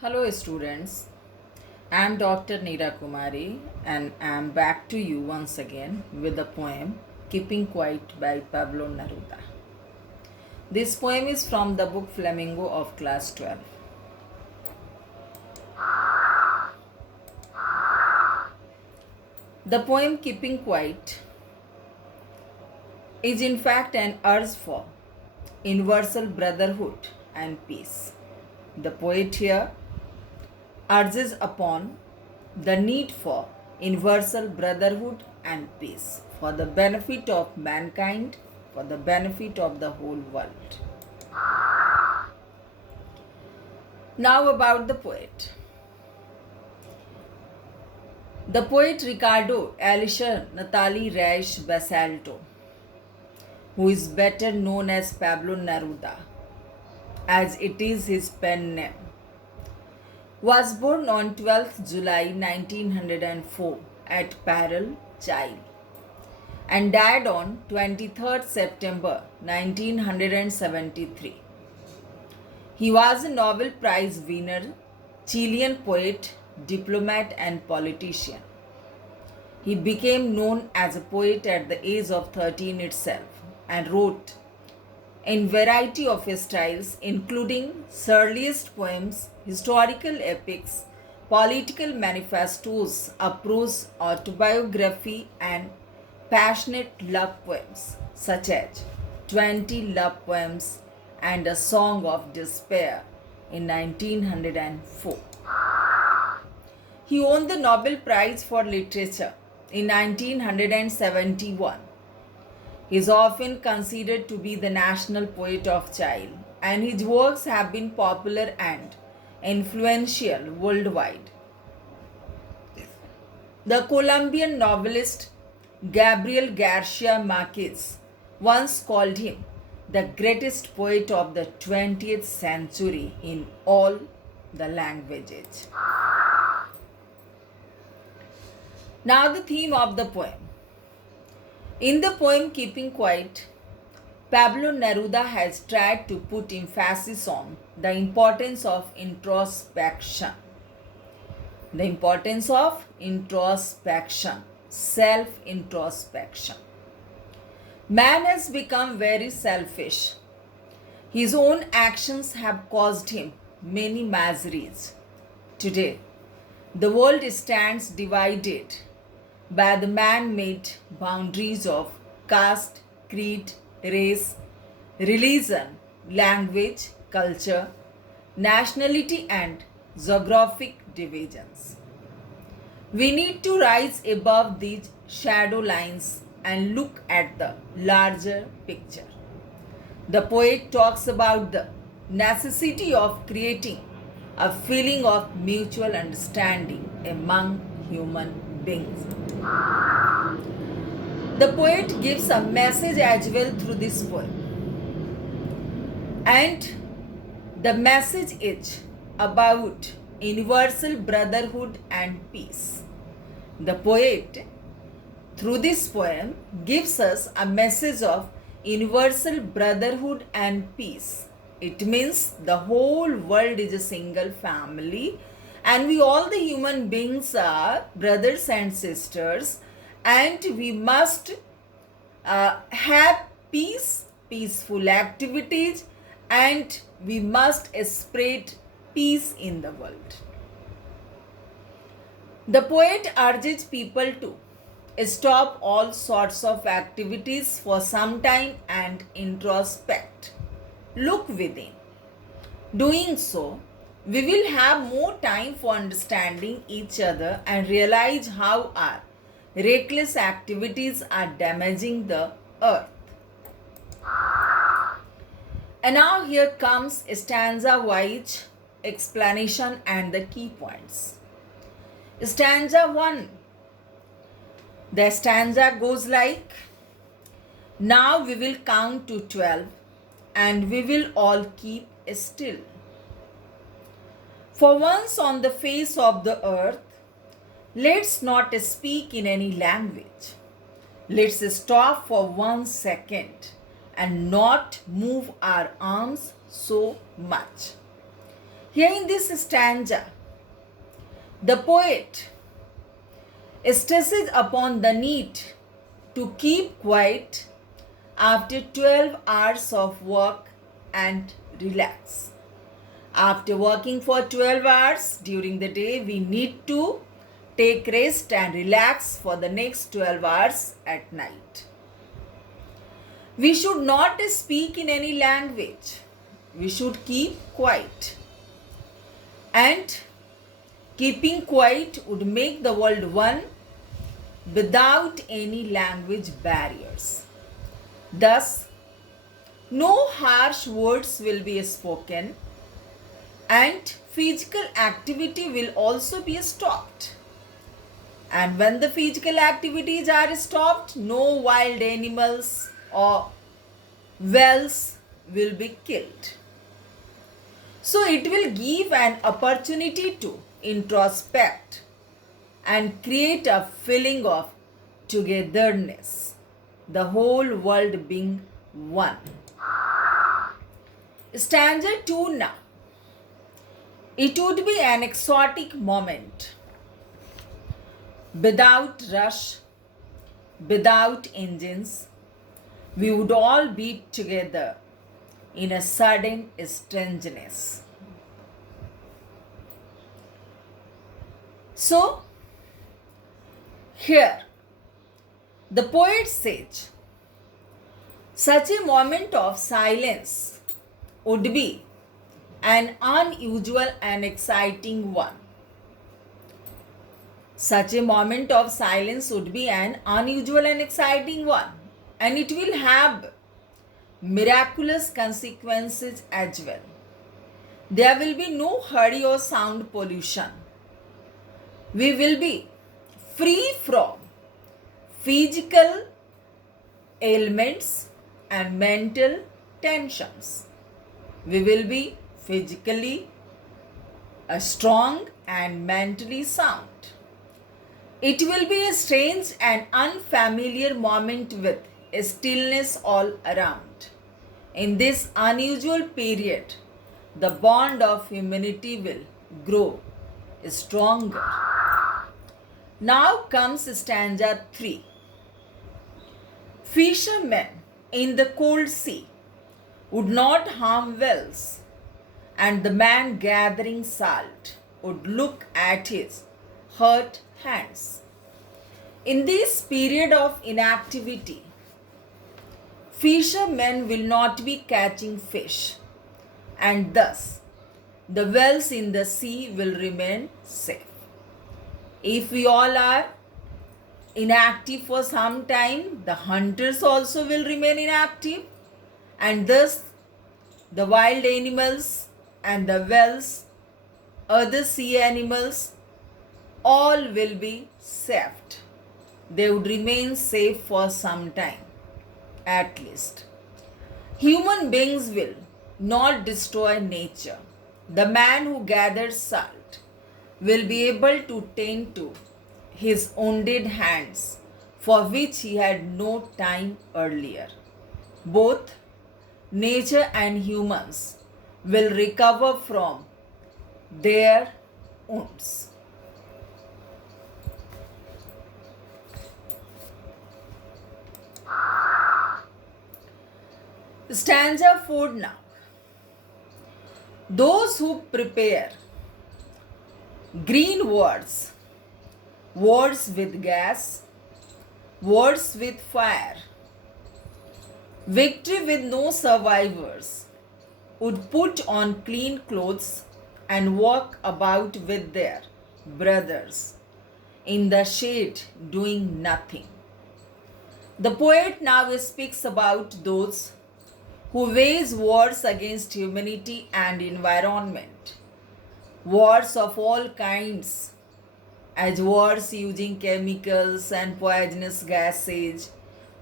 Hello students, I am Dr. Neera Kumari and I am back to you once again with the poem Keeping Quiet by Pablo Neruda. This poem is from the book Flamingo of class 12. The poem Keeping Quiet is in fact an urge for universal brotherhood and peace. The poet here urges upon the need for universal brotherhood and peace for the benefit of mankind, for the benefit of the whole world. Now about the poet. The poet Ricardo Elisha Natali Reis Basalto, who is better known as Pablo Neruda, as it is his pen name, was born on 12th July 1904 at Parel, Chile, and died on 23rd September 1973. He was a Nobel Prize winner, Chilean poet, diplomat and politician. He became known as a poet at the age of 13 itself and wrote in variety of styles including surrealist poems, historical epics, political manifestos, a prose autobiography and passionate love poems such as 20 love poems and a song of despair in 1904. He won the Nobel Prize for Literature in 1971. He is often considered to be the national poet of Chile, and his works have been popular and influential worldwide. The Colombian novelist Gabriel Garcia Marquez once called him the greatest poet of the 20th century in all the languages. Now the theme of the poem. In the poem Keeping Quiet, Pablo Neruda has tried to put emphasis on the importance of introspection. The importance of introspection, self-introspection. Man has become very selfish. His own actions have caused him many miseries. Today, the world stands divided by the man-made boundaries of caste, creed, race, religion, language, culture, nationality and geographic divisions. We need to rise above these shadow lines and look at the larger picture. The poet talks about the necessity of creating a feeling of mutual understanding among human beings. The poet gives a message as well through this poem. And the message is about universal brotherhood and peace. The poet, through this poem, gives us a message of universal brotherhood and peace. It means the whole world is a single family and we all the human beings are brothers and sisters, and we must have peace, peaceful activities, and we must spread peace in the world. The poet urges people to stop all sorts of activities for some time and introspect. Look within. Doing so, we will have more time for understanding each other and realize how our reckless activities are damaging the earth. And now here comes stanza-wise explanation and the key points. Stanza 1. The stanza goes like, now we will count to 12 and we will all keep still. For once on the face of the earth, let's not speak in any language. Let's stop for 1 second and not move our arms so much. Here in this stanza, the poet stresses upon the need to keep quiet after 12 hours of work and relax. After working for 12 hours during the day, we need to take rest and relax for the next 12 hours at night. We should not speak in any language. We should keep quiet. And keeping quiet would make the world one without any language barriers. Thus, no harsh words will be spoken and physical activity will also be stopped. And when the physical activities are stopped, no wild animals or whales will be killed. So it will give an opportunity to introspect and create a feeling of togetherness, the whole world being one. Stanza 2 now. It would be an exotic moment. Without rush, without engines, we would all be together in a sudden strangeness. So, here, the poet says, such a moment of silence would be an unusual and exciting one. Such a moment of silence would be an unusual and exciting one, and it will have miraculous consequences as well. There will be no hurry or sound pollution. We will be free from physical ailments and mental tensions. We will be physically strong and mentally sound. It will be a strange and unfamiliar moment with a stillness all around. In this unusual period, the bond of humanity will grow stronger. Now comes stanza 3. Fishermen in the cold sea would not harm whales, and the man gathering salt would look at his hurt hands. In this period of inactivity, fishermen will not be catching fish, and thus the whales in the sea will remain safe. If we all are inactive for some time, the hunters also will remain inactive, and thus the wild animals and the whales, other sea animals, all will be saved. They would remain safe for some time, at least. Human beings will not destroy nature. The man who gathers salt will be able to tend to his wounded hands, for which he had no time earlier. Both nature and humans will recover from their wounds. Stanza 4 now. Those who prepare green words, words with gas, words with fire, victory with no survivors, would put on clean clothes and walk about with their brothers in the shade doing nothing. The poet now speaks about those who wage wars against humanity and environment, wars of all kinds, as wars using chemicals and poisonous gases,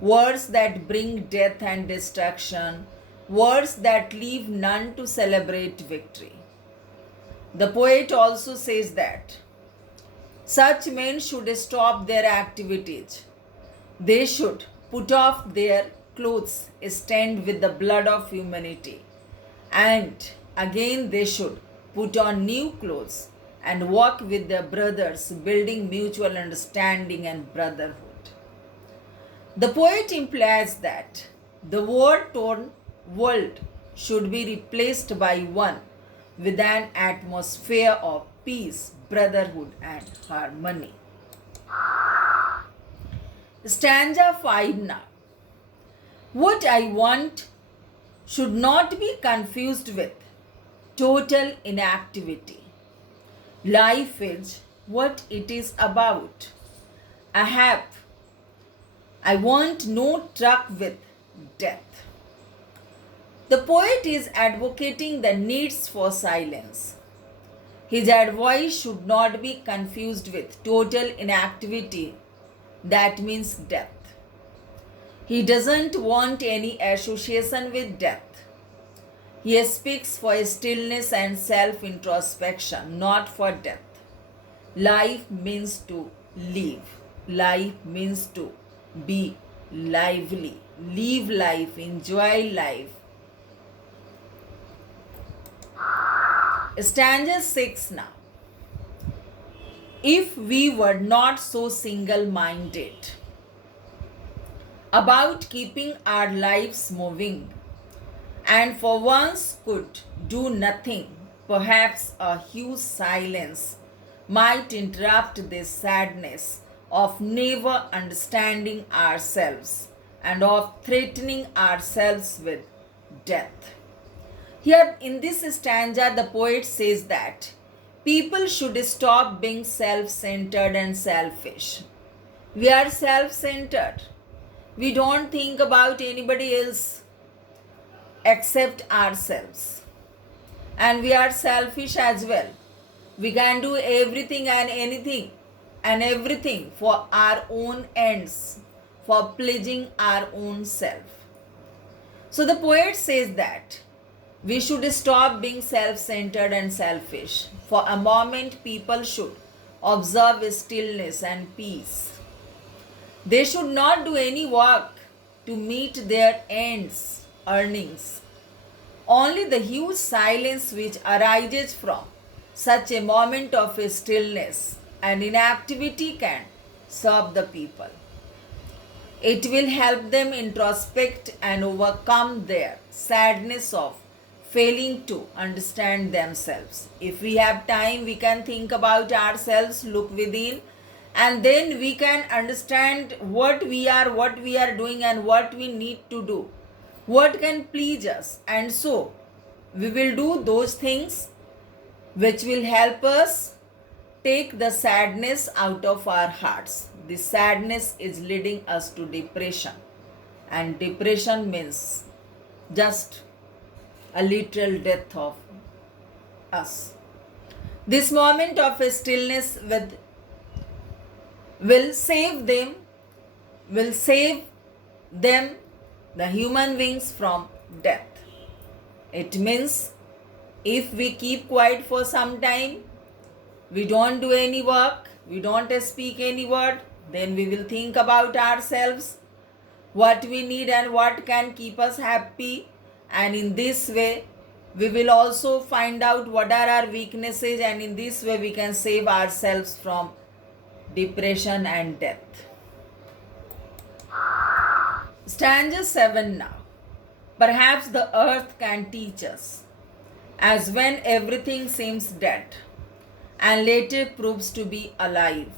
wars that bring death and destruction, wars that leave none to celebrate victory. The poet also says that such men should stop their activities. They should put off their clothes stained with the blood of humanity, and again they should put on new clothes, and walk with their brothers, building mutual understanding and brotherhood. The poet implies that the war torn world should be replaced by one with an atmosphere of peace, brotherhood, and harmony. Stanza 5 now. What I want should not be confused with total inactivity. Life is what it is about. I want no truck with death. The poet is advocating the needs for silence. His advice should not be confused with total inactivity, that means death. He doesn't want any association with death. He speaks for stillness and self-introspection, not for death. Life means to live. Life means to be lively. Live life, enjoy life. Stanza 6 now. If we were not so single-minded about keeping our lives moving, and for once could do nothing, perhaps a huge silence might interrupt this sadness of never understanding ourselves and of threatening ourselves with death. Here in this stanza, the poet says that people should stop being self-centered and selfish. We are self-centered. We don't think about anybody else except ourselves. And we are selfish as well. We can do everything and anything and everything for our own ends, for pleasing our own self. So the poet says that we should stop being self-centered and selfish. For a moment, people should observe stillness and peace. They should not do any work to meet their ends, earnings. Only the huge silence which arises from such a moment of stillness and inactivity can serve the people. It will help them introspect and overcome their sadness of failing to understand themselves. If we have time, we can think about ourselves, look within, and then we can understand what we are doing and what we need to do, what can please us. And so we will do those things which will help us take the sadness out of our hearts. This sadness is leading us to depression, and depression means just a literal death of us. This moment of stillness will save them, the human beings, from death. It means if we keep quiet for some time, we don't do any work, we don't speak any word, then we will think about ourselves, what we need and what can keep us happy. And in this way, we will also find out what are our weaknesses, and in this way we can save ourselves from depression and death. Stanza 7 now. Perhaps the earth can teach us, as when everything seems dead and later proves to be alive.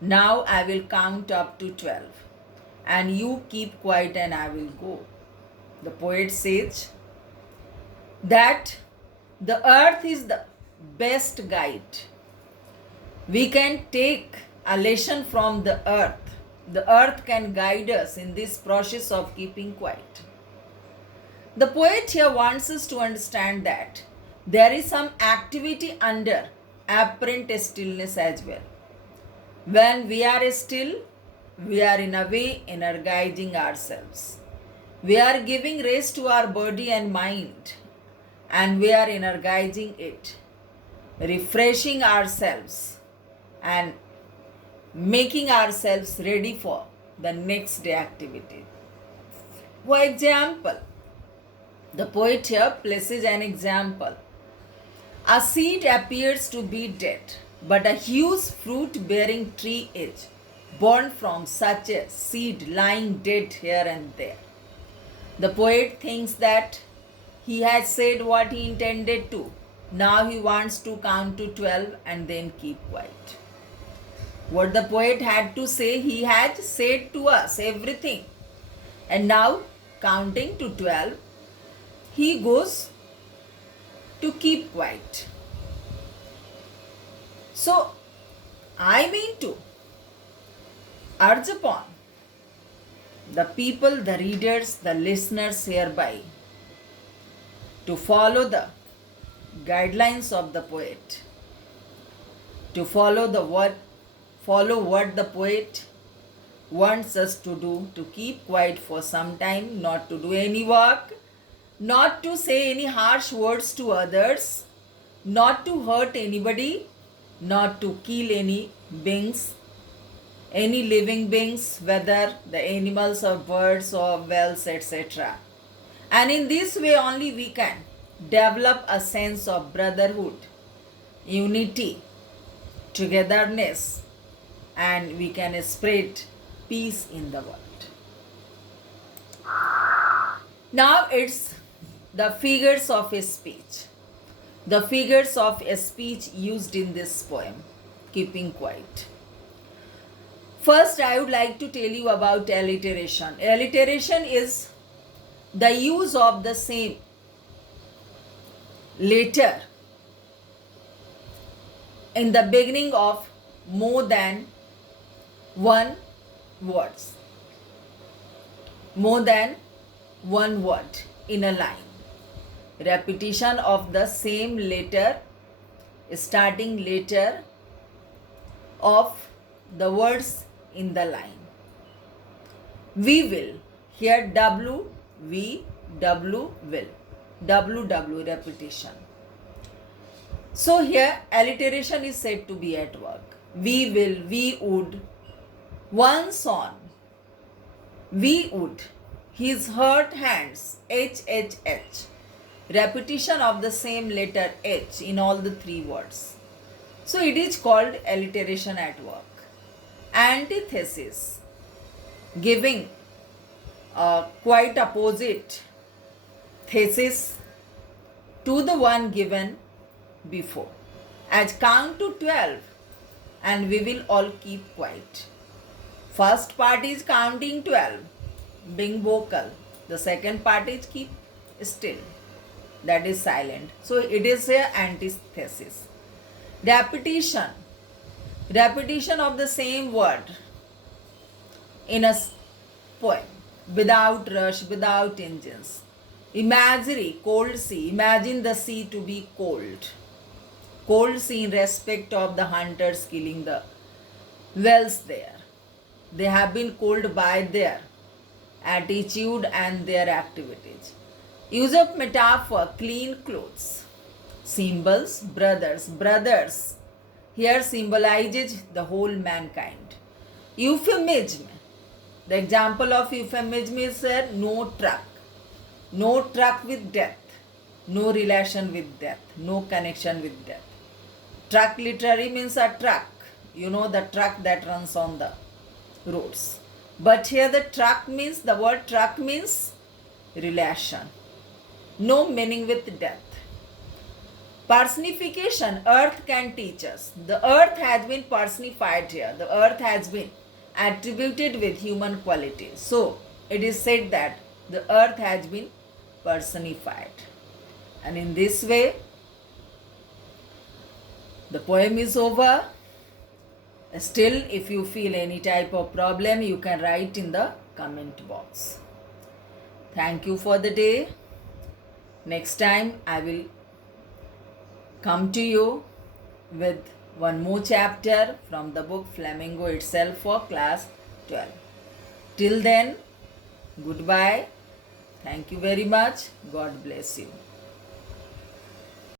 Now I will count up to 12, and you keep quiet and I will go. The poet says that the earth is the best guide. We can take a lesson from the earth. The earth can guide us in this process of keeping quiet. The poet here wants us to understand that there is some activity under apparent stillness as well. When we are still, we are in a way energizing ourselves. We are giving rest to our body and mind, and we are energizing it, refreshing ourselves and making ourselves ready for the next day activity. For example, the poet here places an example. A seed appears to be dead, but a huge fruit-bearing tree is born from such a seed lying dead here and there. The poet thinks that he has said what he intended to. Now he wants to count to 12 and then keep quiet. What the poet had to say, he had said to us everything. And now, counting to 12, he goes to keep quiet. So, I mean to urge upon the people, the readers, the listeners hereby to follow the guidelines of the poet, to follow what the poet wants us to do, to keep quiet for some time, not to do any work, not to say any harsh words to others, not to hurt anybody, not to kill any beings, any living beings, whether the animals or birds or whales, etc. And in this way only we can develop a sense of brotherhood, unity, togetherness, and we can spread peace in the world. Now it's the figures of speech. The figures of speech used in this poem, Keeping Quiet. First, I would like to tell you about alliteration. Alliteration is the use of the same letter in the beginning of more than one words. More than one word in a line. Repetition of the same letter, starting letter of the words in the line. We will. Here W, we, W, will. W, W, repetition. So here alliteration is said to be at work. We will, we would. Once on. We would. His hurt hands. H, H, H. Repetition of the same letter H in all the three words. So it is called alliteration at work. Antithesis, giving a quite opposite thesis to the one given before. As count to 12 and we will all keep quiet. First part is counting 12, being vocal. The second part is keep still, that is silent. So it is a antithesis. Repetition. Repetition of the same word in a poem, without rush, without engines. Imagery, cold sea. Imagine the sea to be cold. Cold sea in respect of the hunters killing the whales there. They have been cold by their attitude and their activities. Use of metaphor, clean clothes. Symbols, brothers. Brothers here symbolizes the whole mankind. Euphemism. The example of euphemism is no truck. No truck with death. No relation with death. No connection with death. Truck literally means a truck. You know, the truck that runs on the roads. But here the word truck means relation. No meaning with death. Personification, earth can teach us. The earth has been personified here. The earth has been attributed with human qualities. So, it is said that the earth has been personified. And in this way, the poem is over. Still, if you feel any type of problem, you can write in the comment box. Thank you for the day. Next time, I will come to you with one more chapter from the book Flamingo itself for class 12. Till then, goodbye. Thank you very much. God bless you.